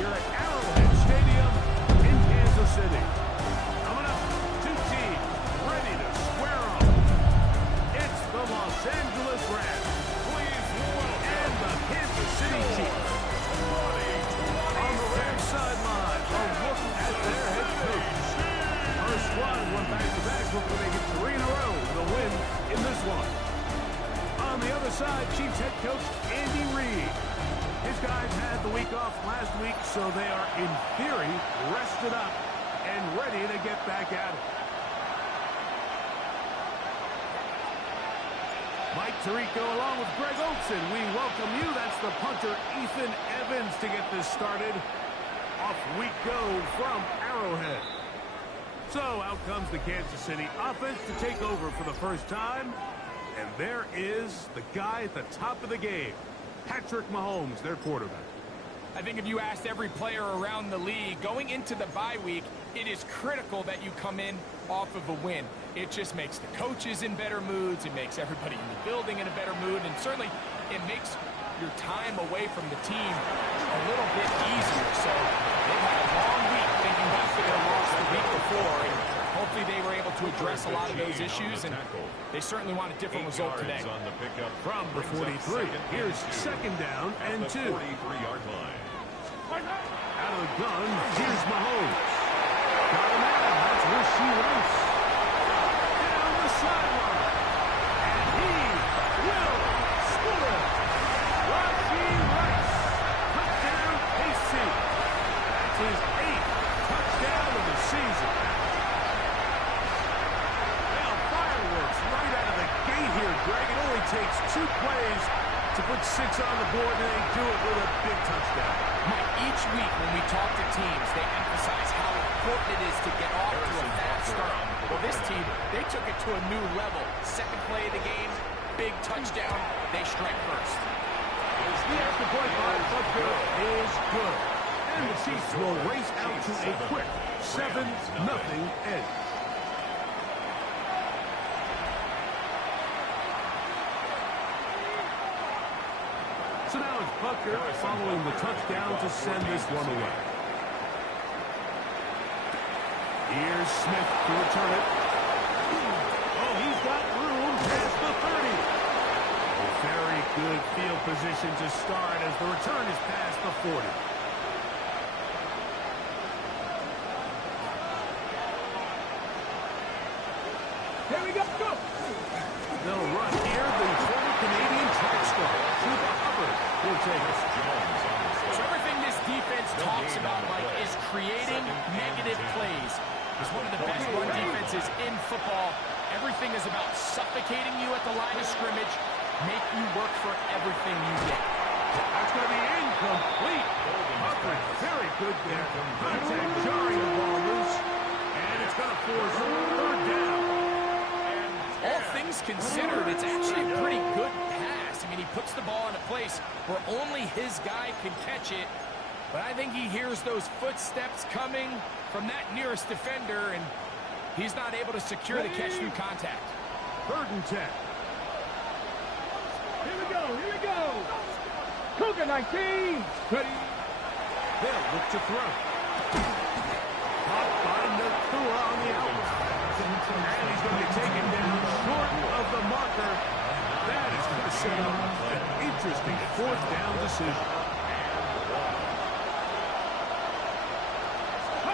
here at Arrowhead Stadium in Kansas City. Coming up, two teams ready to square off. It's the Los Angeles Rams, and the Kansas City Chiefs. On the Rams sideline, a look at their head coach. Our squad won back-to-back, looking to make it 3 in a row with a win in this one. On the other side, Chiefs head coach Andy Reid. His guys had the week off last week, so they are, in theory, rested up and ready to get back at it. Mike Tirico along with Greg Olsen. We welcome you. That's the punter, Ethan Evans, to get this started. Off we go from Arrowhead. So out comes the Kansas City offense to take over for the first time. And there is the guy at the top of the game, Patrick Mahomes, their quarterback. I think if you asked every player around the league, going into the bye week, it is critical that you come in off of a win. It just makes the coaches in better moods. It makes everybody in the building in a better mood. And certainly, it makes your time away from the team a little bit easier. So they've had a long week thinking back to their loss the week before. And hopefully they were able to address a lot of those issues. And they certainly want a different result today. From the 43, here's second down and 2. 43-yard line. Out of the gun, here's Mahomes. Got him out. That's Rishi Rice. Down the sideline. And he will score. Rishi Rice. Touchdown, KC. That's his 8th touchdown of the season. Well, fireworks right out of the gate here, Greg. It only takes 2 plays to put 6 on the board, and they do it with a big touchdown. Mike, each week when we talk to teams, they emphasize how important it is to get off to a fast start. Well, this team, they took it to a new level. Second play of the game, big touchdown. They strike first. The extra point by Butker is good. And the Chiefs will race out to a quick 7-0 edge. So now it's Butker following the touchdown to send this one away. Here's Smith to return it. Oh, he's got room past the 30. A very good field position to start as the return is past the 40. Here we go. Go. They'll run here. The former Canadian track star, Chuba Hubbard, will take us. So everything this defense talks about, Mike, is creating negative plays. It's one of the best run defenses in football. Everything is about suffocating you at the line of scrimmage, make you work for everything you get. That's going to be incomplete. Hubbard, very good there. Contact jarring the ball loose. And it's going to force 3rd down. All things considered, it's actually a pretty good pass. I mean, he puts the ball in a place where only his guy can catch it. But I think he hears those footsteps coming from that nearest defender, and he's not able to secure the catch through contact. 3rd and 10. Here we go, here we go. Cougar 19. Ready. They'll look to throw. Caught by Nakua on the outlet. And he's going to be taken down short of the marker. That is going to set up an interesting 4th down decision.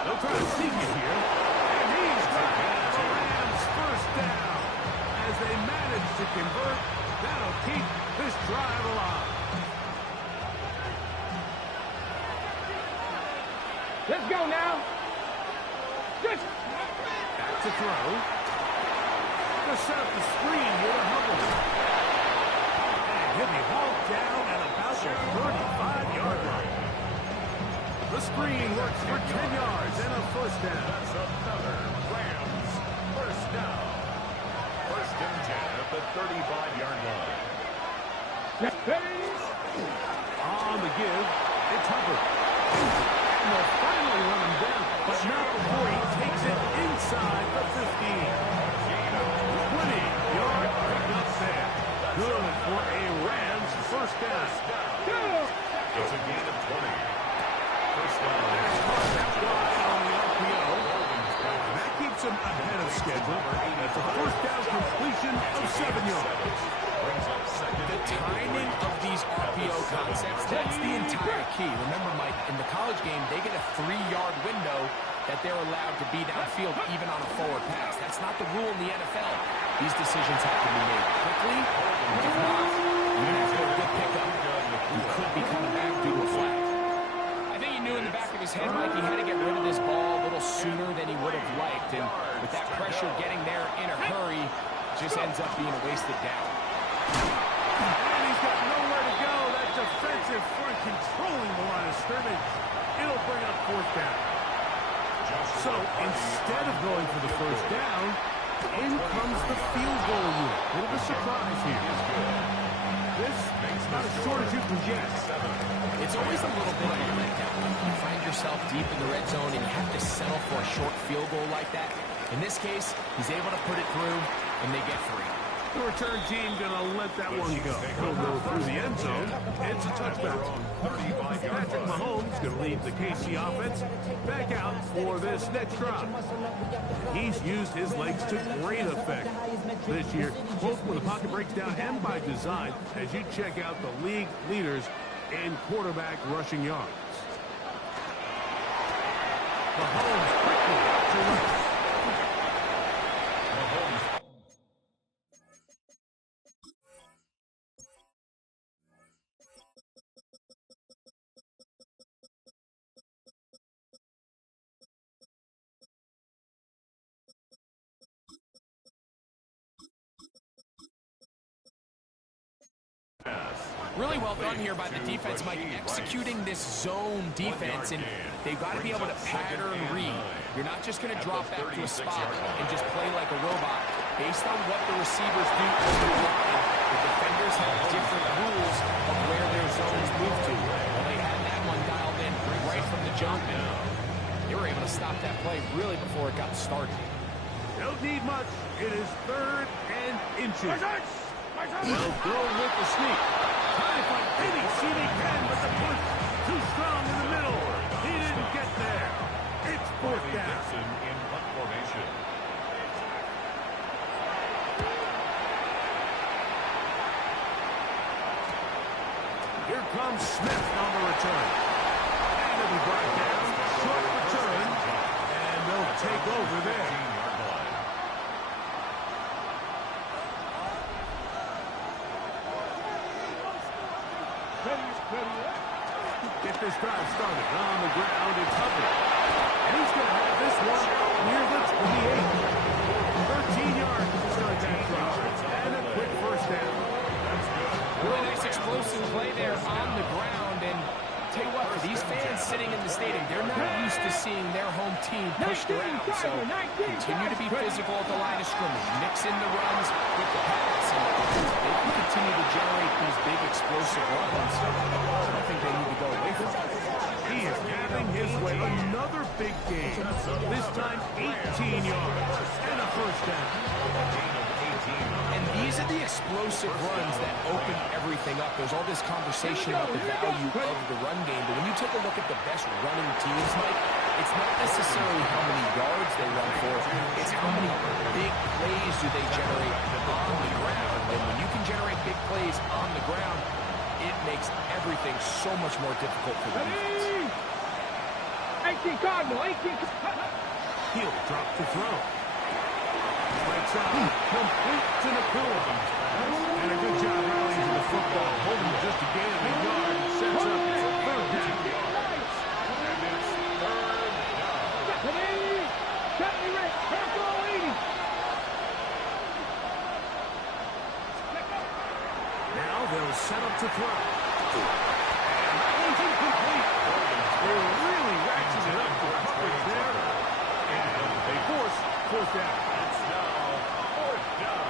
They'll try to sneak it here. And he's got the Rams 1st down. As they manage to convert, that'll keep this drive alive. Let's go now. Good. Back to throw. Gonna set up the screen here to Hubbard. And he'll be hauled down at about the 35-yard line. The screen works for 10 yards and a 1st down. That's another Rams 1st down. 1st and 10 at the 35-yard line. On the give, it's Hubbard. And they'll finally run him down, but not before he takes it inside the 15. 20-yard pickup there. Good for a Rams 1st down. It's a gain of 20. 1st That keeps him ahead of schedule. That's a first down completion of 7 yards. The timing of these RPO concepts, that's the entire key. Remember, Mike, in the college game, they get a 3-yard window that they're allowed to be downfield even on a forward pass. That's not the rule in the NFL. These decisions have to be made quickly. If not, even after a good pickup, you could be coming back due to a flag. I think he knew in the back of his head, Mike, he had to get rid of this ball a little sooner than he would have liked. And with that pressure getting there in a hurry, just ends up being a wasted down. And he's got nowhere to go. That defensive front controlling the line of scrimmage. It'll bring up fourth down. So instead of going for the first down, in comes the field goal unit. Bit of a surprise here. This is about as short as you can get. It's always a little bit of a letdown when you find yourself deep in the red zone and you have to settle for a short field goal like that. In this case, he's able to put it through, and they get 3. The return team gonna let that one go. He'll go through the end zone. It's a touchback. Patrick Mahomes gonna lead the KC offense back out for this next drive. He's used his legs to great effect this year, both when the pocket breaks down and by design, as you check out the league leaders in quarterback rushing yards. Mahomes quickly to left. Really well done here by the defense, Mike, executing this zone defense, and they've got to be able to pattern read. You're not just going to drop back to a spot and just play like a robot. Based on what the receivers do over the line, the defenders have different rules of where their zones move to. Well, they had that one dialed in right from the jump, and they were able to stop that play really before it got started. Don't need much. It is 3rd and inches. They'll go with the sneak. Trying to find any seam he can, but the push too strong in the middle. He didn't get there. It's 4th down. In punt formation. Here comes Smith on the return. And it'll be brought down. Short return. And they'll take over there. Get this drive started on the ground. It's Hubbard. And he's going to have this one near the 28. 13 yards to start that drive. And a quick first down. Really nice explosive play there on the ground. And tell you what, for these fans sitting in the stadium, they're not used to seeing their home team pushed around. So continue to be physical at the line of scrimmage. Mix in the runs with the pass. And they can continue to generate these big explosive runs. I don't think they need to go away from it. He is having his way. Another big game. This time 18 yards and a first down. And these are the explosive runs that open everything up. There's all this conversation about the value of the run game, but when you take a look at the best running teams, Mike, it's not necessarily how many yards they run for, it's how many big plays do they generate on the ground. And when you can generate big plays on the ground, it makes everything so much more difficult for the defense. 18 Cardinal, 18 He'll drop to throw. Breaks out, complete to Nakua. And a good job rallying to the football, holding just a gain of a yard and sets up 3rd down. And it's 3rd down. Now they'll set up to throw. And incomplete. They're really ratcheting it up for coverage there. And they force 4th down. It's now 4th down.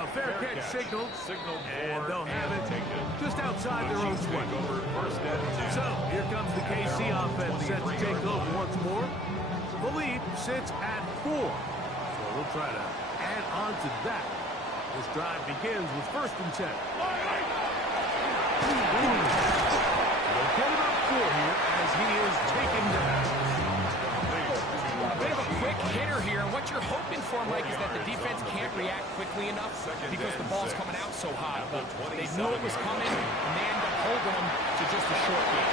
A fair catch signaled. And they'll have it just outside their own 20. So here comes the KC offense set to take over once more. The lead sits at 4. So we'll try to add on to that. This drive begins with 1st and 10. They'll get it up 4 here as he is taken down. A bit of a quick hitter here, and what you're hoping for, Mike, is that the defense can't react quickly enough because the ball's coming out so hot. But they knew it was coming, and they end up holding them to just a short game.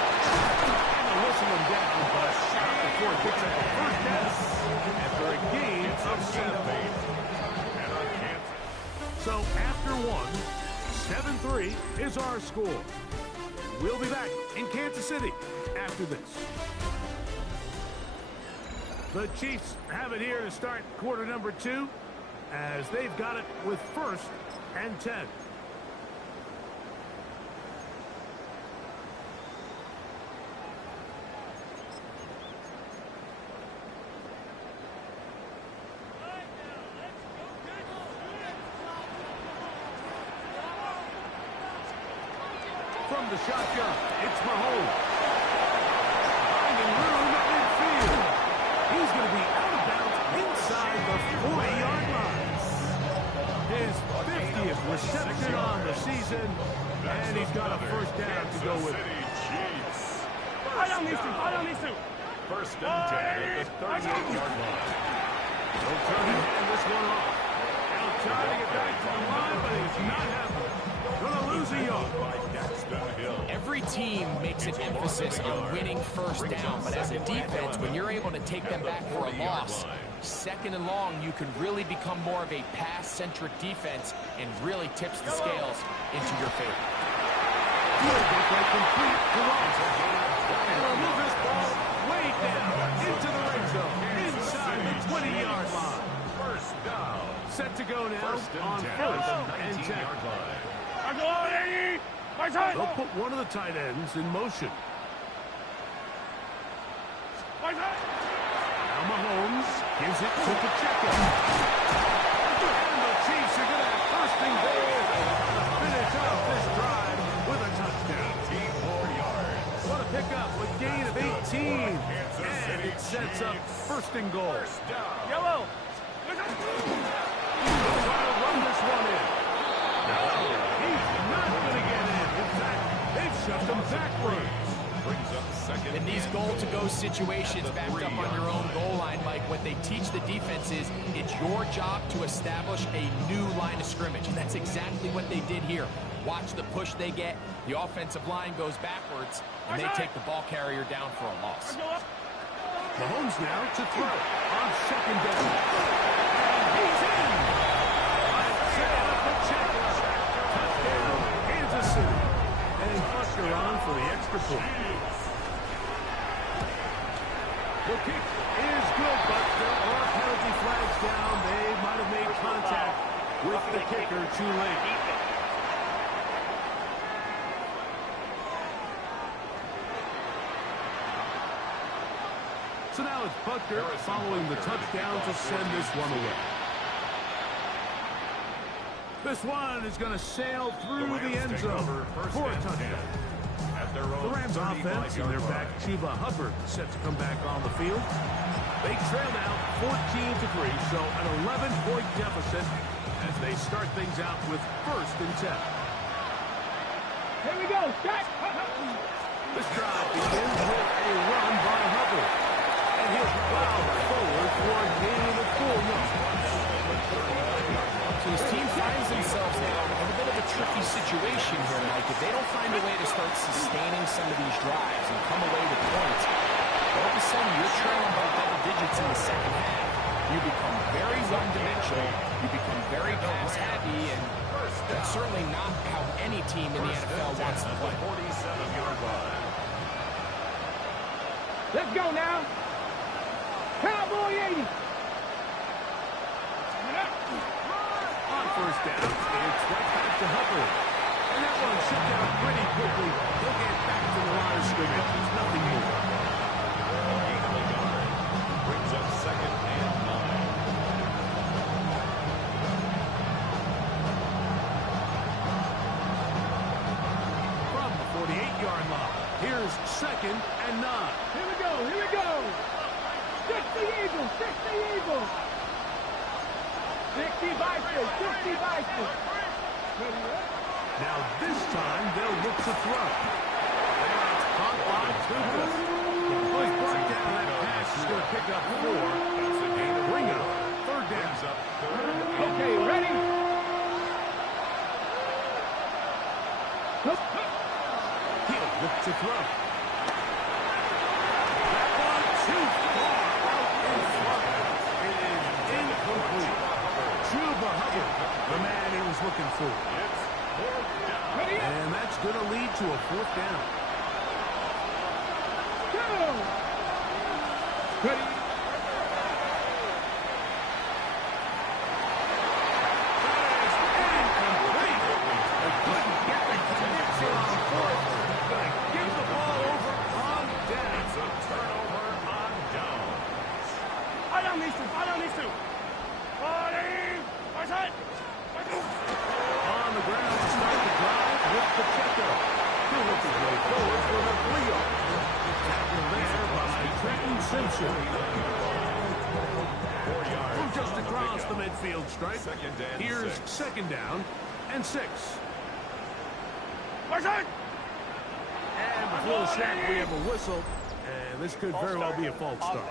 And they'll whistle him down, but not before he picks up the 1st down after a gain of 7. So after 1, 7-3 is our score. We'll be back in Kansas City after this. The Chiefs have it here to start quarter number 2 as they've got it with 1st and 10. From the shotgun, it's Mahomes. Finding room at midfield. He's going to be out of bounds inside the 40-yard line. His 50th reception on the season, and he's got a 1st down to go with it. First and 10 at the 38-yard line. They'll turn and hand this one off. Now trying to get back to the line, but it's not happening. Going to lose a yard. Every team makes an emphasis on winning 1st down, but as a defense, when you're able to take them back for a loss, 2nd and long, you can really become more of a pass-centric defense and really tips the scales into your favor. Complete to Rice. And they'll move this ball way down into the red zone, inside the 20-yard line. 1st down. Set to go now on 1st and 10. They'll put one of the tight ends in motion. Now Mahomes gives it to Pacheco. And the Chiefs are going to have 1st and goal to finish off this drive with a touchdown. 18 yards. What a pickup with gain of 18. And it sets up 1st and goal. Yellow. They'll try to run this one in. No, he's not going to get in. In fact, they've shoved him backwards. Brings up 2nd. In these goal-to-go situations backed up on your own goal line, Mike, what they teach the defense is it's your job to establish a new line of scrimmage, and that's exactly what they did here. Watch the push they get. The offensive line goes backwards, and they take the ball carrier down for a loss. Mahomes now to throw on 2nd down. And he's in. Isaiah Pacheco. Touchdown, Kansas City. And Buster on for the extra point. The kick is good, but there are penalty flags down. They might have made contact with the kicker too late. So now it's Butker following the touchdown to send this one away. This one is going to sail through the end zone for a touchdown. The Rams offense and their back Chuba Hubbard set to come back on the field. They trail now 14-3, so an 11-point deficit as they start things out with 1st and 10. Here we go. Start. This drive begins with a run by Hubbard. And he'll plow forward for a gain of 4 yards. So his team finds themselves now in a bit of a tricky situation here, Mike. If they don't find a way to start sustaining some of these drives and come away with points, all of a sudden you're trailing by double digits in the 2nd half. You become very one-dimensional. You become very pass-happy, and that's certainly not how any team in the NFL wants to play. 47-yard line. Let's go now. Cowboy 80. On 1st down, it's right back to Hubbard. And that one shipped out pretty quickly. He'll get back to the line of scrimmage. There's nothing more. Brings up 2nd and 9. From the 48-yard line, here's 2nd and 9. Here we go. Here we go. Stick the Eagles. Stick the Eagles. 60 bicycles, 60 bicycles. Now this time they'll look to throw. That's caught by Poohs. He's brought down that pass. He's going to pick up 4. That's a gain of Bring 4. up. Third down. Brings up third. Okay, ready? He'll look to throw. That one too far out in front. It is incomplete. Chuba Hubbard, the man he was looking for. It's fourth down. And that's going to lead to a 4th down. Go! Ready? On the ground to start the drive with Pacheco. He'll work his way forward for the 3-yard. Tackled there by Trenton Simpson. 4 yards. From just on the across the pickup. midfield stripe. Second and Here's 6. second down and 6. And before the snap, we have a whistle. And this could very well be a false start.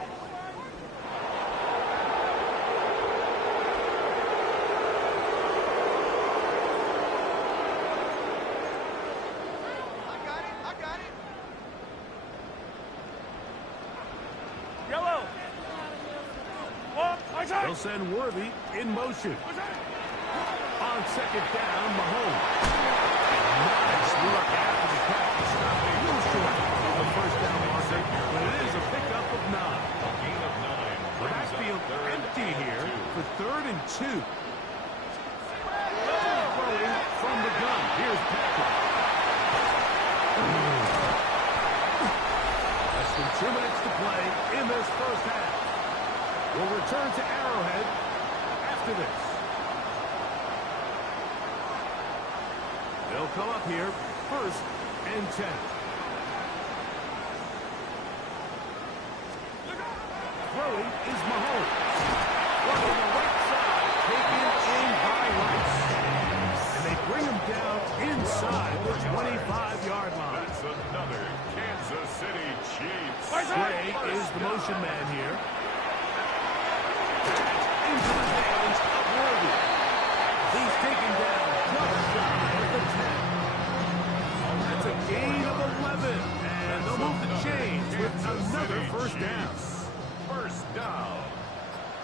They'll send Worthy in motion. On second down, Mahomes. Nice look after the catch. Stop a little short of the first down marker, but it is a pickup of 9. A gain of 9. The Brings up backfield third empty and here 2. for 3rd and 2. Throwing from the gun. Here's Patrick. Less than 2 minutes to play in this first half. We'll return to Arrowhead after this. They'll come up here, 1st and 10. Throwing is Mahomes. Running the right side, taken in by Rice. And they bring him down inside the 25-yard line. That's another Kansas City Chiefs. Gray is the motion man here. Into the hands of Worthy. He's taken down just shy of the 10. That's a gain of 11. And they'll move the chains with another first down. First down.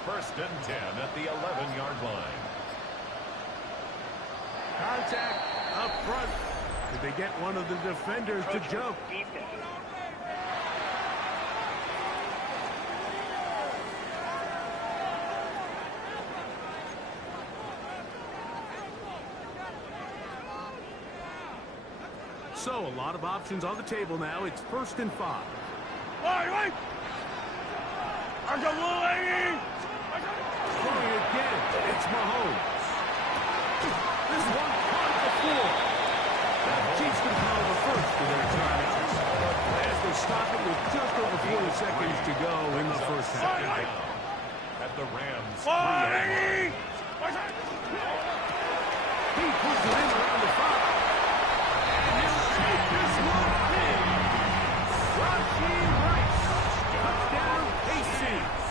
1st and 10 at the 11-yard line. Contact up front. Did they get one of the defenders to jump? So, a lot of options on the table now. It's 1st and 5. Throwing again. It's Mahomes. This one caught at the 4. Now, the Chiefs can call the first of their timeouts. As they stop it with just over 40 seconds to go in the first half. At the Rams. He pulls it in around the 5. And he'll take this one big. Rashee Rice. Touchdown, Pacers.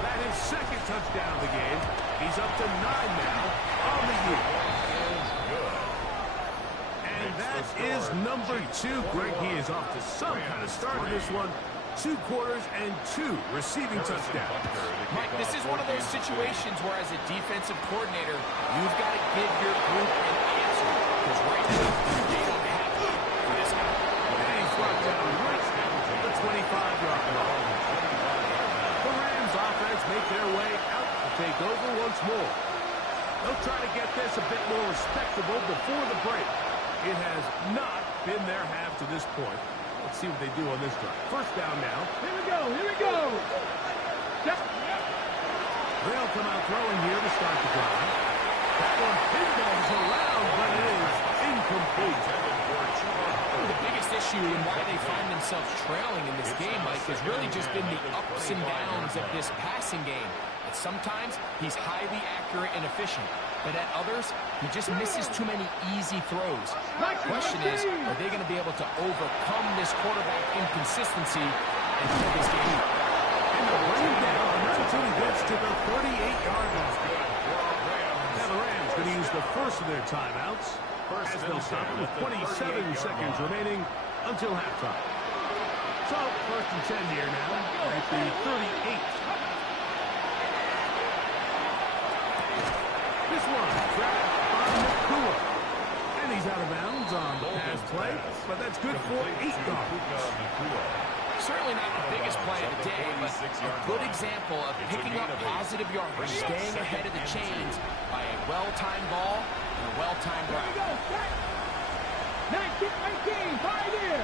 That is 2nd touchdown of the game. He's up to 9 now on the year. And that is number 2. Greg, he is off to some kind of start in this one. 2 quarters and 2 receiving touchdowns. Mike, this is one of those situations where as a defensive coordinator, you've got to give your group an answer. Because right now, they don't have it for this guy. And he's brought down right at the 25-yard line. The Rams offense make their way out to take over once more. They'll try to get this a bit more respectable before the break. It has not been their half to this point. Let's see what they do on this drive. First down now. Here we go, here we go. They'll come out throwing here to start the drive. That one pinballs around, but it is incomplete. The biggest issue and why they find themselves trailing in this game, Mike, has really just been the ups and downs of this passing game. And sometimes he's highly accurate and efficient, but at others, he just misses too many easy throws. The question is, are they going to be able to overcome this quarterback inconsistency and pull this game out? And the bring down until he gets to the 38-yard line. Now the Rams going to use the first of their timeouts as they'll stop it with 27 seconds remaining until halftime. So, first and 10 here now at the 38. This one grabbed by Poohs. And he's out of bounds on the pass play, but that's good for 8 yards. Certainly not the biggest play of the day, but a good example of picking up positive yardage, staying ahead of the chains by a well-timed ball and a well-timed route. 19, 5 here.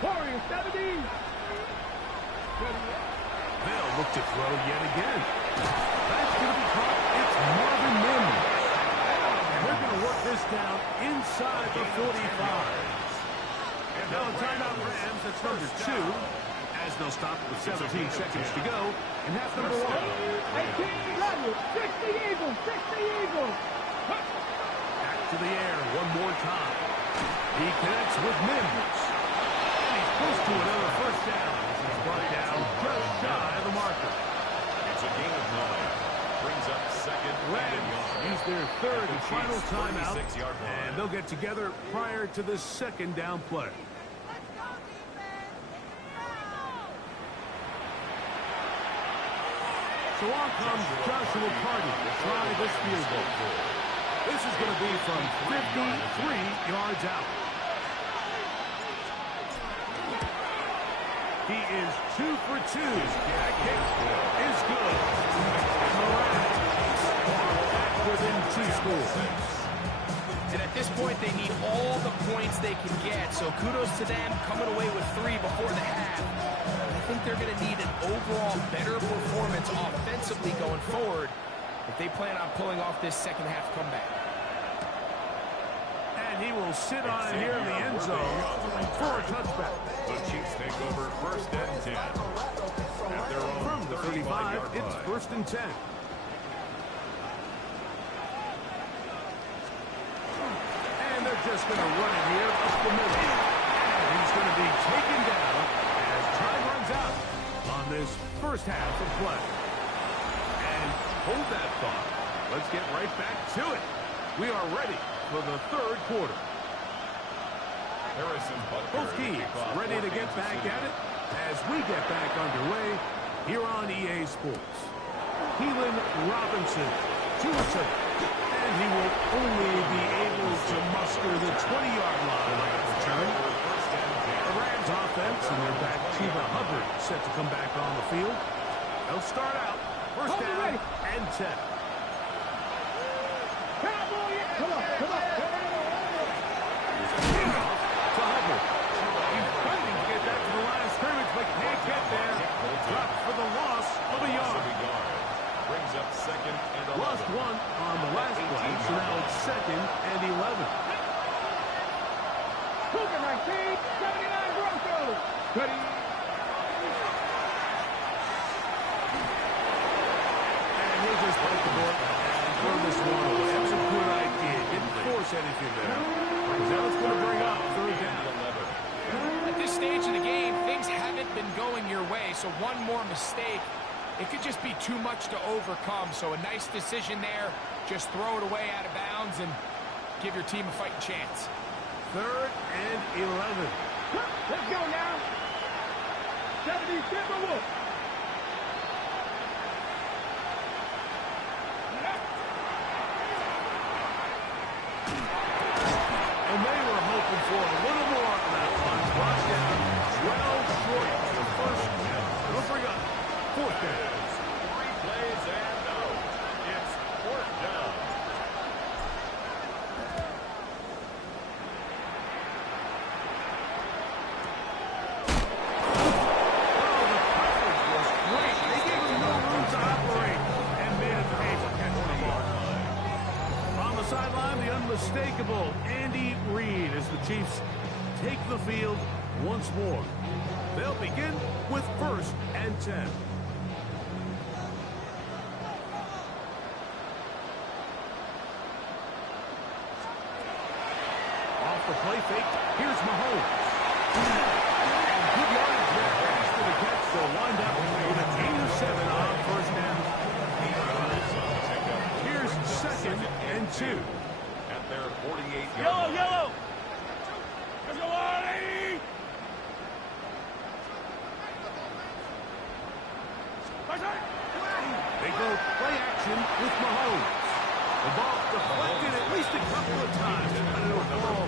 Warriors 70. They'll look to throw yet again. That's going to be caught. It's Marvin Mims. And they're going to work this down inside the 45. Now a timeout Rams, that's number 2, as they'll stop it with 17 seconds to go in half number 1. 60 Eagles, 60 Eagles. Back to the air one more time. He connects with Mims. And he's close to another first down. He's brought down just shy of the marker. It's a gain of 9. Brings up second. Rams use their third and final timeout, and they'll get together prior to the second down play. So on comes Joshua Carter to try this field goal. This is going to be from 53 yards out. He is 2 for 2. That kick is good. And the Rams are back within 2 scores. And at this point, they need all the points they can get. So kudos to them coming away with 3 before the half. I think they're going to need an overall better performance offensively going forward if they plan on pulling off this second half comeback. And he will sit on it here in the end zone for a touchback. The Chiefs take over first and 10. At their own From the 35, it's first and 10. And they're just going to run it here up the middle. And he's going to be taken down as time runs out on this first half of play. And hold that thought. Let's get right back to it. We are ready for the third quarter. Both teams ready to get back at it as we get back underway here on EA Sports. Keelan Robinson to return. And he will only be able to muster the 20-yard line on the return. The Rams offense and their back Chuba Hubbard set to come back on the field. They'll start out first down and 10. Come on. To Hubbard. He's fighting to get back to the line of scrimmage, but can't get there. Dropped for the loss of a yard. Brings up second and 11. Lost one on the last play, so now it's second and 11. Cougar 19, 79 Broncos. Ready. And he'll just break the board and throw this one away. That was a good idea. Didn't force anything there. Now it's going to bring up third down. At this stage of the game, things haven't been going your way, so one more mistake, it could just be too much to overcome. So a nice decision there. Just throw it away out of bounds and give your team a fighting chance. Third and 11. Let's go now. 70 Timberwolves. And they were hoping for a little more on that one. Brought down well short of the first down. It'll bring up fourth down. 3 plays and out. It's fourth down. unmistakable Andy Reid as the Chiefs take the field once more. They'll begin with 1st and 10. Off the play fake, here's Mahomes. And good yardage there. After the catch, they'll wind up with a gain of 7 on 1st down. Here's 2nd and 2. At their 48-yard Yellow, line. yellow. Let's go, Artie. They go play action with Mahomes. The ball deflected at least a couple of times, but it'll fall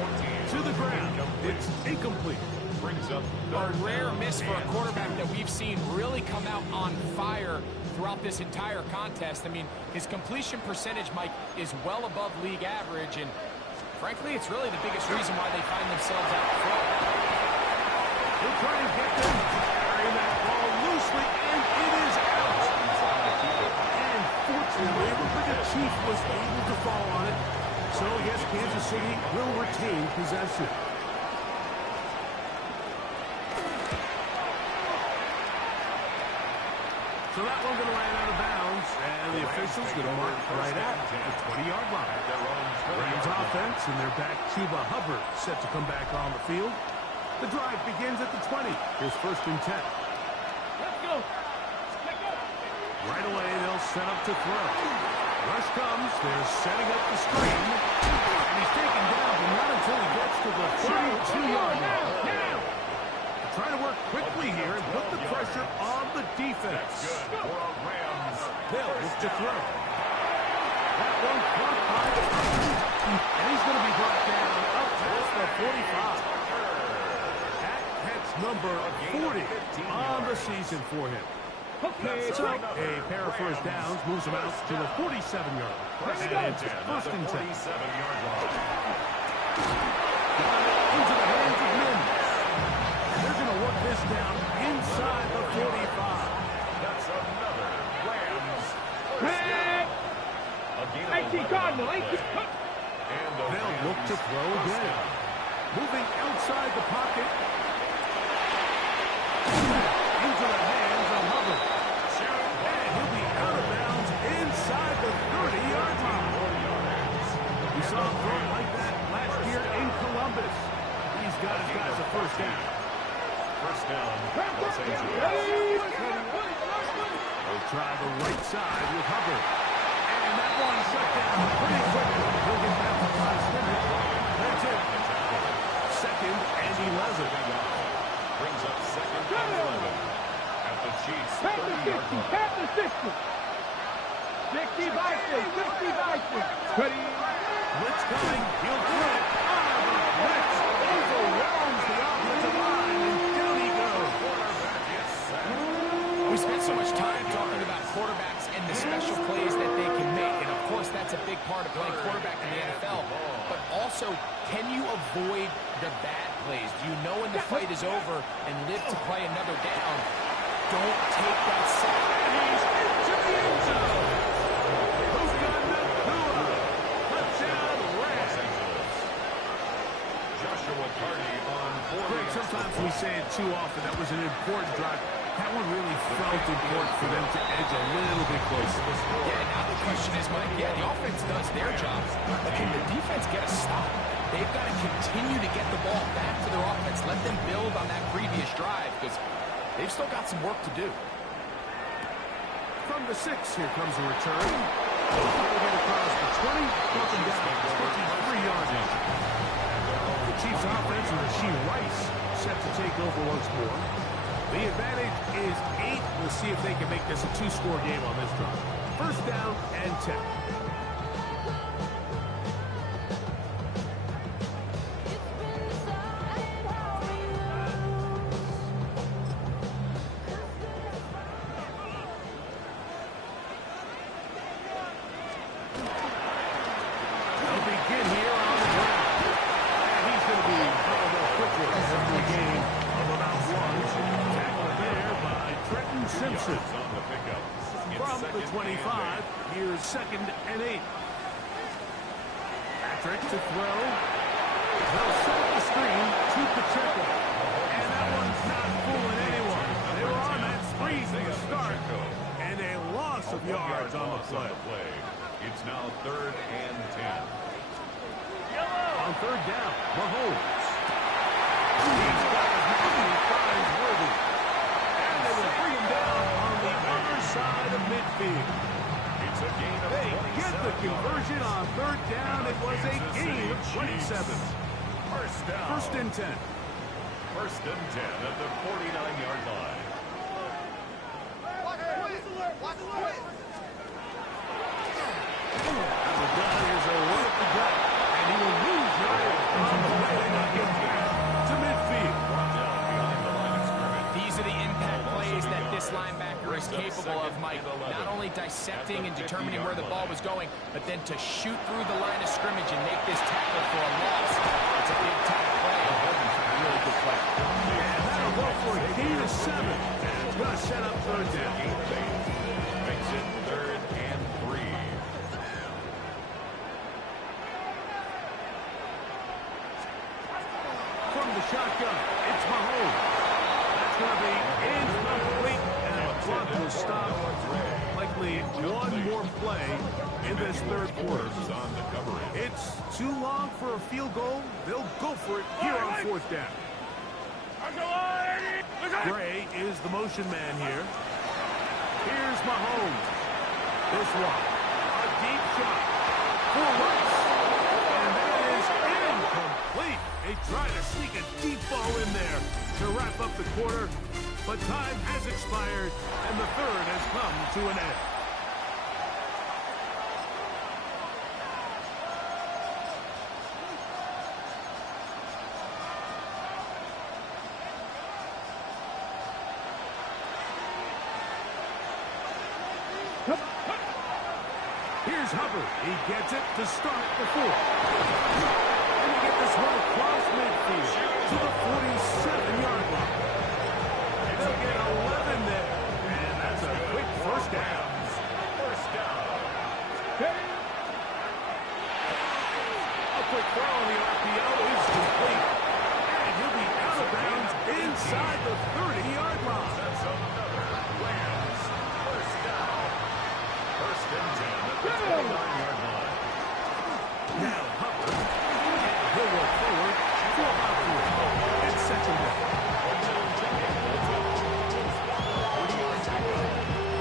to the ground. It's incomplete. Brings up A rare miss for a quarterback that we've seen really come out on fire throughout this entire contest. I mean, his completion percentage, Mike, is well above league average, and frankly, it's really the biggest reason why they find themselves out front. He'll try and get them to carry that ball loosely, and it is out. And fortunately, it looked like the Chief was able to fall on it. So, yes, Kansas City will retain possession. So that one going to land out of bounds, and the officials going to mark right at the 20-yard line. Rams offense, and their back Chuba Hubbard set to come back on the field. The drive begins at the 20. Here's 1st and 10. Let's go. Let's go. Right away, they'll set up to throw. Rush comes. They're setting up the screen. And he's taken down, but not until he gets to the 32-yard line. Trying to work quickly here and put the pressure on the defense. good for a Rams. They'll look to throw. That one caught by the and he's going to be brought down up past the 45. That's number 40 on the season for him. Okay, So a pair of 1st downs moves him out to the 47-yard line. And it's 1st and 10. 47-yard line. Into the hands of Mims. They're going to work this down inside the 45. That's another Rams. Hey! A gain of 18 Cardinal, 18. And the They'll look to throw again. Moving outside the pocket. Into the hands of Hubbard. And he'll be out of bounds inside the 30-yard line. We saw him throw it like that last year in Columbus. He's got his guys a 1st down. 1st down, Los Angeles. They'll try the right side with Hubbard. And that one shut down pretty quickly. He'll get back to the line of scrimmage. That's it. 2nd and 11. Brings up 2nd and 11. At the Chiefs' 30-yard line. Pat the 60. 60 Vikings, 60 Vikings. Ready? Blitz coming. He'll throw it. The blitz overwhelms the offensive line, and down he goes. We spent so much time talking about quarterbacks and the special plays that they can make, and of course that's a big part of playing quarterback in the NFL. But also, can you avoid the bad plays? Do you know when the fight is over and live to play another down? Don't take that sack. He's into the end zone. Who's got the Poohs? Touchdown, Rams. Joshua Carney on 4. Greg, sometimes we say it too often. That was an important drive. That one really felt important for them to edge a little bit closer. Yeah, now the question is, Mike, the offense does their job, but can the defense get a stop? They've got to continue to get the ball back to their offense. Let them build on that previous drive, because they've still got some work to do. From the 6, here comes a return. They'll get across the 20, broken down to 23-yard line. The Chiefs offense with Rasheed Rice set to take over once more. The advantage is 8. We'll see if they can make this a 2-score game on this drive. 1st down and 10. They'll begin here on the ground. And he's going to be held up quickly after a game of about 1. Tackled there by Trenton Simpson. On the pickup. From the 25, here's 2nd and 8. Fitzpatrick to throw. They'll set the screen to Pacheco. And that one's not fooling anyone. They were on that spree from the start. And a loss of yards on the play. It's now 3rd and 10. On 3rd down, Mahomes. He's got his man and he finds Worthy. And they will bring him down on the other side of midfield. It's a gain of They 27 get the conversion yards. on 3rd down. It was a gain of 27. First down. 1st and 10. 1st and 10 at the 49-yard line. The guy is a right to gut, and he will lose yardage on the way to get back to midfield. Brought down behind the line of scrimmage. These are the impact plays that this linebacker is capable of, Mike. Not only dissecting and determining where the ball was going, but then to shoot through the line of scrimmage and make this tackle for a loss. It's a big-time play. A really good play. And that'll go for a gain of 7. And it's going to set up 3rd down. Makes it 3rd and 3. From the shotgun, it's Mahomes. That's going to be incomplete, and the clock will stop. Likely one more play in this 3rd quarter. On the coverage. It's too long for a field goal. They'll go for it here on 4th down. Gray is the motion man here. Here's Mahomes. This one, a deep shot for Rice. And that is incomplete. They try to sneak a deep ball in there to wrap up the quarter, but time has expired, and the 3rd has come to an end. Here's Hubbard. He gets it to start the 4th. And they get this one across midfield to the 47-yard line. They'll get 11 there. And that's a quick 1st down. First down. A quick throw on the RPO is complete. And he'll be out of bounds inside the 30-yard line. That's another Rams. First down. 1st and 10 at the 29-yard line. Now Hubbard. And he'll work forward for about 4. It's 2nd down.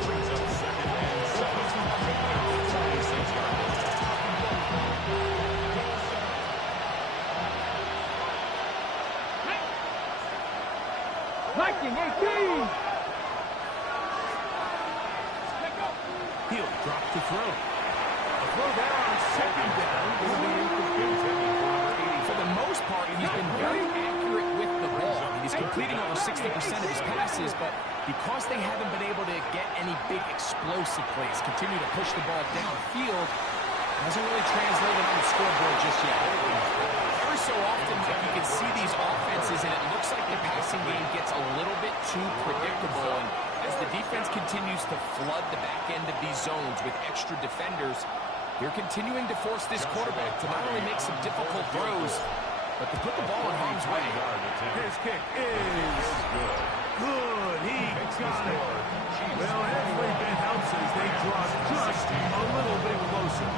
Brings up 2nd and 7. 26-yard line. 19-18. He'll drop to throw. A throw there on 2nd down. Will be incomplete. For the most part, he's been very accurate with the ball. He's completing over 60% of his passes, but because they haven't been able to get any big explosive plays, continue to push the ball downfield, hasn't really translated on the scoreboard just yet. Every so often, Mike, you can see these offenses, and it looks like the passing game gets a little bit too predictable. And as the defense continues to flood the back end of these zones with extra defenders, they're continuing to force this quarterback to not only make some difficult throws, but to put the ball in harm's way. His kick is good. He got it. Well, every bit helps as they draw just a little bit closer.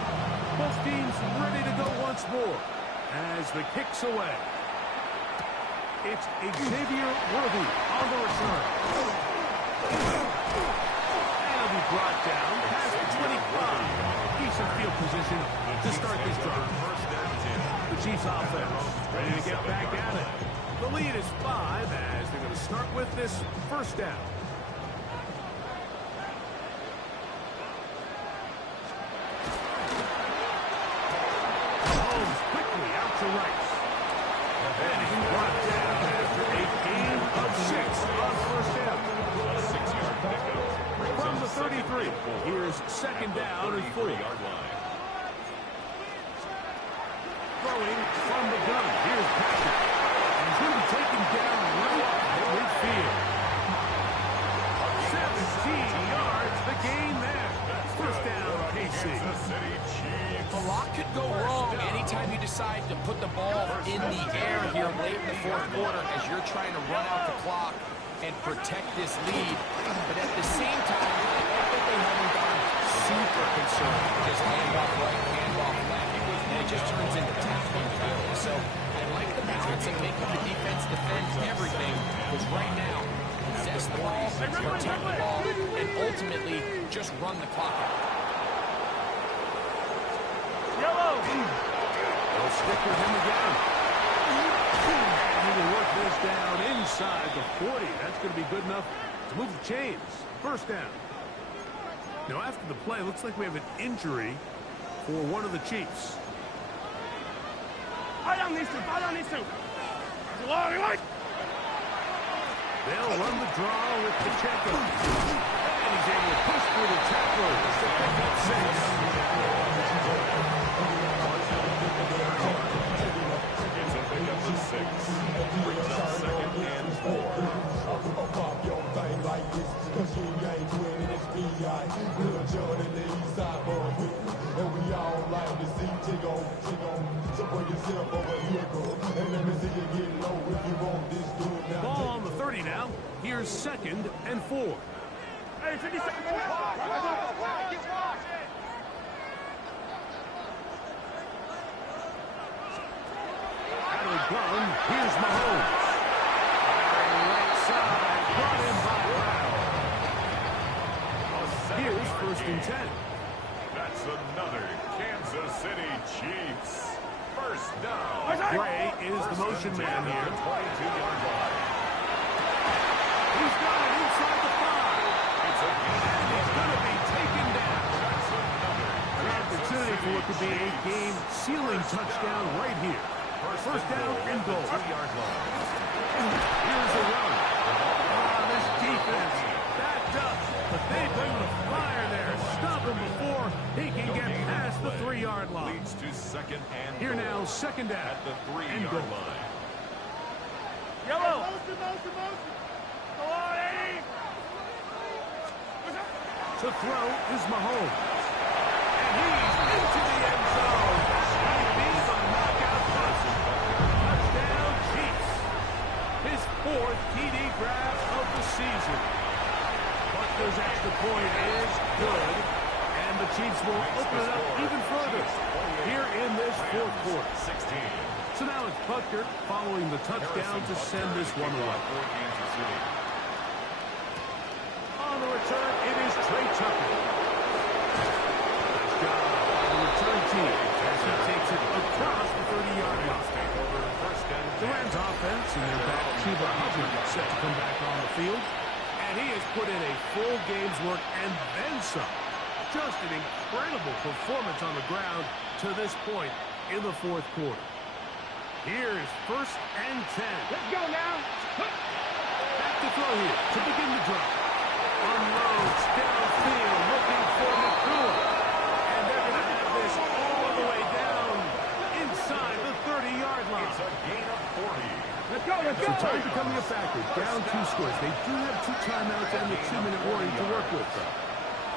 Both teams ready to go once more as the kick's away. It's Xavier Worthy on the return. And he'll be brought down past the 25. Decent field position to start this drive. The Chiefs offense ready to get back at it. The lead is 5 as they're going to start with this 1st down. Mahomes quickly out to Rice. And he's brought down after a gain of 6 on 1st down. A 6-yard pickup. From the 33, here's 2nd down and 4. Throwing from the gun. Here's Patrick. And he's going to be taken down right at midfield. 17 yards, the gain there. 1st down, KC. A lot could go wrong anytime you fourth quarter as you're trying to run out the clock and protect this lead. But at the same time, I like that they haven't gone super conservative. Just handoff right, handoff left, and it just turns into tackling practice. So I like the balance of making the defense defend everything, because right now, possess the ball, protect the ball, and ultimately just run the clock out. Yellow! They'll stick with him again. He will work this down inside the 40. That's going to be good enough to move the chains. First down. Now, after the play, looks like we have an injury for one of the Chiefs. They'll run the draw with Pacheco. And he's able to push through the tackle to pick up 6. It's a pickup of 6. Brings up 2nd and 4. Ball on the 30 now. Here's 2nd and 4. Hey, 50 seconds. Battle gun. Here's Mahomes. Firing right side. Brought in by Brown. Here's 1st and 10. That's another Kansas City Chiefs. First down. Gray is the motion man here. 22-yard line. He's got it inside the 5. It's a And he's going to be taken down. That's another An opportunity for what could be a game-sealing touchdown right here. First down and goal. 2-yard line. Here's a run. This defense backed up, but they bring the fire there. Stop him before he can get past the 3-yard line. Leads to 2nd and Here goal. now, 2nd down At the and 3-yard goal. line. Yellow! To throw is Mahomes. And he's into the end zone. He's a knockout pass. Touchdown, Chiefs. His 4th TD grab of the season. Butler's extra point is good. And the Chiefs will open it up even further here in this 4th quarter. 16. So now it's Butker following the touchdown to send this one away. For Kansas City. On the return, it is Trey Tucker. Nice job by the return team as he takes it across the 30-yard line. The Rams offense and their back Cuba Hubbard set to come back on the field. And he has put in a full game's work and then some. Just an incredible performance on the ground to this point in the 4th quarter. Here is 1st and 10. Let's go now. Back to throw here to begin the drive. Unloads downfield looking for McCool. And they're going to have this all the way down inside the 30-yard line. It's a gain of 40. Let's go, let's So go. time becoming a factor. Down 2 scores. They do have 2 timeouts and the 2-minute warning to work with, though.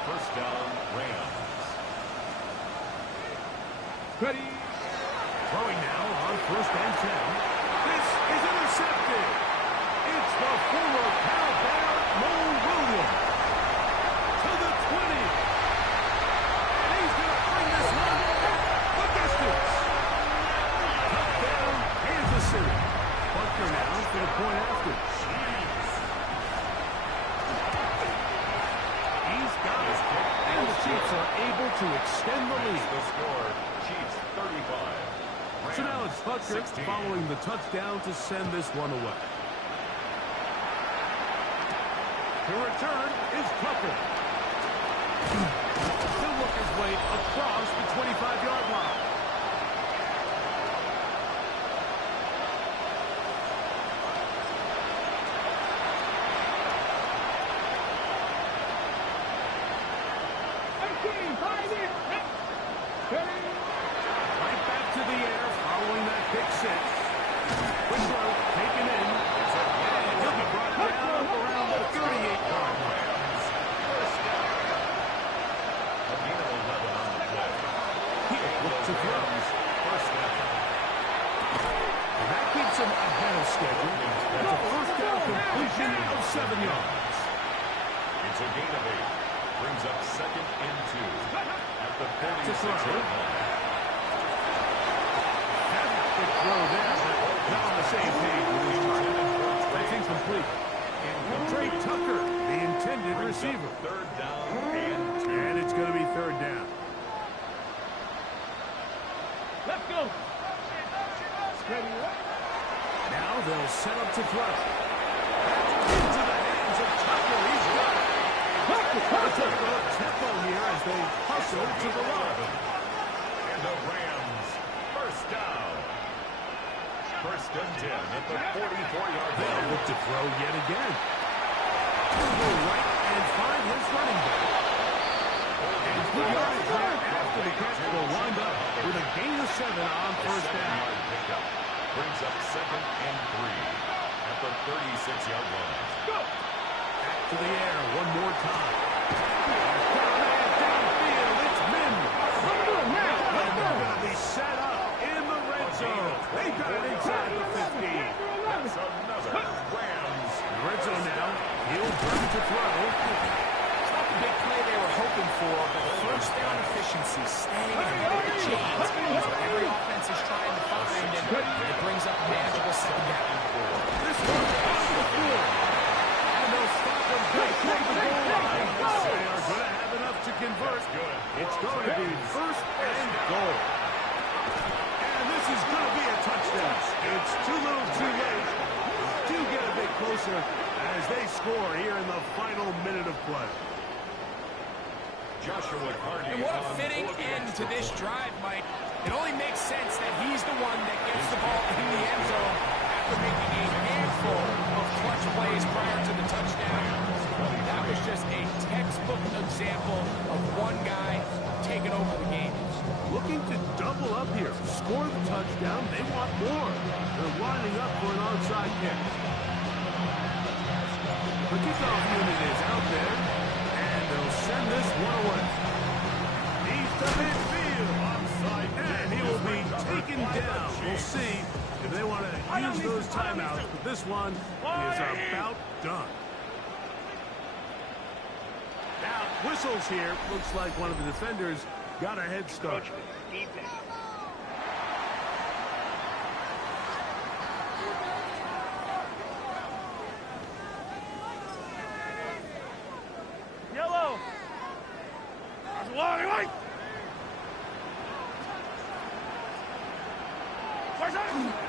First down, Rams. Ready. Throwing now on 1st and 10. This is intercepted. It's the former Cal Bear, Mo Williams. To the 20. And he's going to bring this one the distance. Touchdown, Kansas City. Butker now for the point after. He's got it. And the Chiefs are able to extend the lead. The score, Chiefs 35. So now it's Butker 16. following the touchdown to send this one away. The return is Tucker. He'll work his way across the 25-yard line. Right back to the air following that pick 6. Quick throw taken in. And he'll be brought down around the 38-yard line. A gain of 11 on the play. He'll look to throw. First down. And that keeps him ahead of completion of 7 yards. It's a gain of 8. Brings up 2nd and 2 at the 46-yard line. Good throw there, but not on the same page with his target. That's incomplete. And Trey Tucker, the intended receiver. 3rd down and 2. And it's going to be 3rd down. Let's go. Now they'll set up to throw. Into the hands of Tucker. He's got it. Let's take a little tempo here as they hustle to the line. And the Rams, 1st down. 1st and 10 at the 44-yard They'll line. look to throw yet again. Go right and find his running back. And good yardage there after the catch will wind up with a gain of 7 on 1st down. Pickup brings up 2nd and 3 at the 36-yard line. Back to the air one more time. Downfield, it's Mims. And they're going to be set up in the red zone. They got it inside the 15. That's another Rams. Red zone now. He'll turn to throw. It's not the big play they were hoping for, but 1st down efficiency, staying ahead of the chains, is what every offense is trying to find, and it brings up a manageable 2nd down. This one's on the field. And they'll stop him just short of the goal line. They are going to have enough to convert. It's going to be 1st and goal. And this is going to be a touchdown. It's too little too late. Do get a bit closer as they score here in the final minute of play. Joshua Carney. And what a fitting end to this drive, Mike. It only makes sense that he's the one that gets the ball in the end zone after making a handful of clutch plays prior to the touchdown. That was just a textbook example of one guy taking over the game. Looking to double up here. Score the touchdown. They want more. They're lining up for an onside kick. The kickoff unit is out there, and they'll send this one away. He's to midfield. Onside, and he will be taken down. We'll see if they want to use those timeouts, but this one is about done. Now, whistles here. Looks like one of the defenders got a head start. Yellow. White.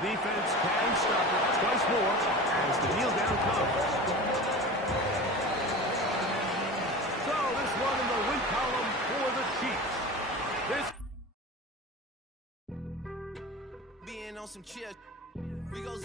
Defense can stop it twice more as the kneel down comes. So this one in the win column for the Chiefs. This Being on some chill, we go